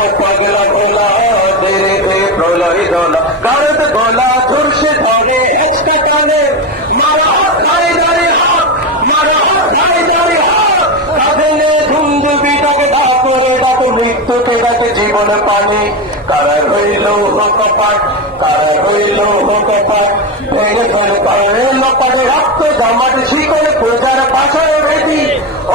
ও পাগলা ভোলা তেরে তে প্রলয় দোলা গারদ গোলা ঝুরসে ধরে হেচকা টানে মারা খাই দাঁড়ি হাত মারা খাই দাঁড়ি হাত কাঁদলে ধুন্দুবি ডাকে ধা করে ডাকে মৃত্যুকে ডাকে জীবন পানে কারা হইল কপাট কারা হইল কপাট ভেঙে ফেলে পারে লোপারে রক্ত জামাট শিকড়ে পূজার পাশায় বেদি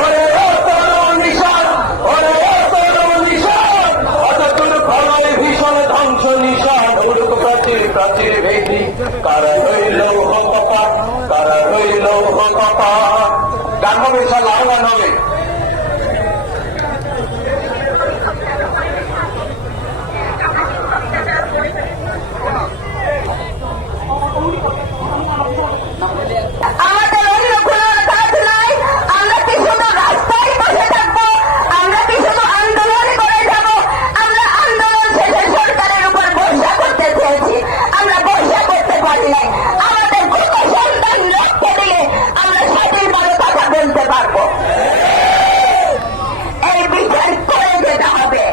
ওরে ও তরুণ নিশান ওরে ও তরুণ নিশান অত তোর ফলায় ভীষণ ধ্বংস নিশান উড়ুক প্রাচীর প্রাচীর ভেদি কারা হইল কপাট কারা হইল কপাট গান হবে ইনশাআল্লাহ গান হবে আমাদের অন্য কোনো কাজ নাই। আমরা কি শুধু রাস্তায় বসে থাকবো? আমরা কি শুধু আন্দোলন করে যাব? আমরা আন্দোলন শেষে সরকারের উপর ভরসা করতে চেয়েছি, আমরা ভরসা করতে পারি নাই। আমাদের কত সন্তান রক্ত দিলে আমরা স্বাধীন বড় কথা বলতে পারবো। এই বিচার করে যেতে হবে।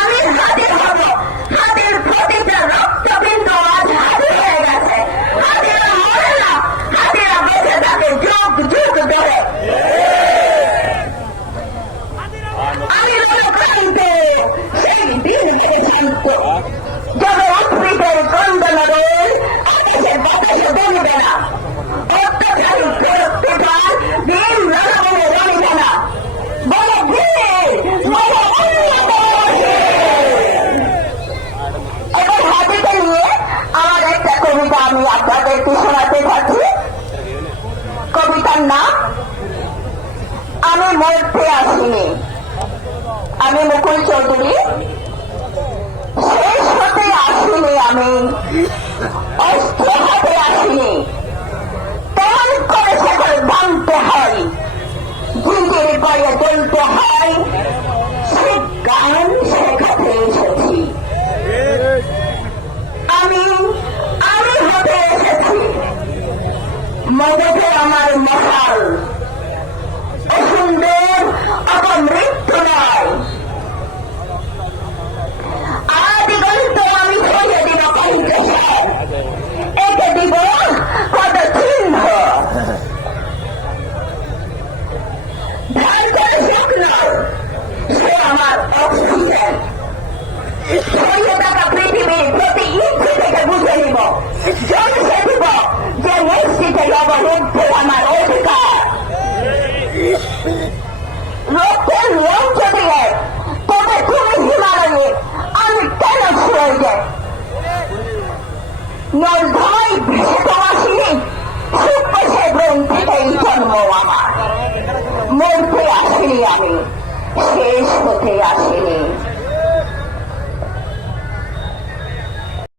আমি হাজির হব। হাজির প্রতিটা রক্তবিন্দু আজ হাজির হয়ে গেছে। হাজিরা মরে না, হাজিরা বেঁচে থাকে যুগ যুগ ধরে। আমি রণক্রান্ত সেই দিন থেকে শান্ত যবে উৎপীড়ের ক্রন্দনরোল আকাশের বাতাসে বলবে না, অত্যাচারী প্রত্যেকার দিন রণবনে রমিবে না। বড় বীর বড় উন্নত এবার হাজিকে নিয়ে আমার একটা কবিতা আমি আপনাদেরকে শোনাতে চাচ্ছি। কবিতার নাম আমি মরতে আসিনি। আমি মুকুল চৌধুরী। শেষ হতে আসিনি, আমি অস্ত্র হাতে আসিনি। তেমন করে সেখানে ভাঙতে হয়, জিঞ্জির পায়ে চলতে হয়, সে গান শেখাতে এসেছি। আমি আমি হতে এসেছি মদতে আমার মহাল। অসুন্দর অপমৃত্যু নয়, আদিগন্ত আমি ছড়িয়ে দিব কণ্ঠস্বর, একে দিব কত চিহ্ন। ধ্যান করে স্বপ্ন সে আমার অক্সিজেন। ছড়িয়ে থাকা পৃথিবীর প্রতি ইচ্ছে থেকে বুঝে নিব, জলসে দিব যে নিশ্চিতে অবরুদ্ধে আমার অধিকার। রক্তের মঞ্চ দিয়ে তবে তুমি হিমালয়ে, আমি কেন ছড়ে নর্ধমাই ভেসে তো আসিনি, সূক্ষ্ম সে গ্রন্থিতেই জন্ম আমার। মরতে আসিনি আমি, শেষ হতে আসিনি।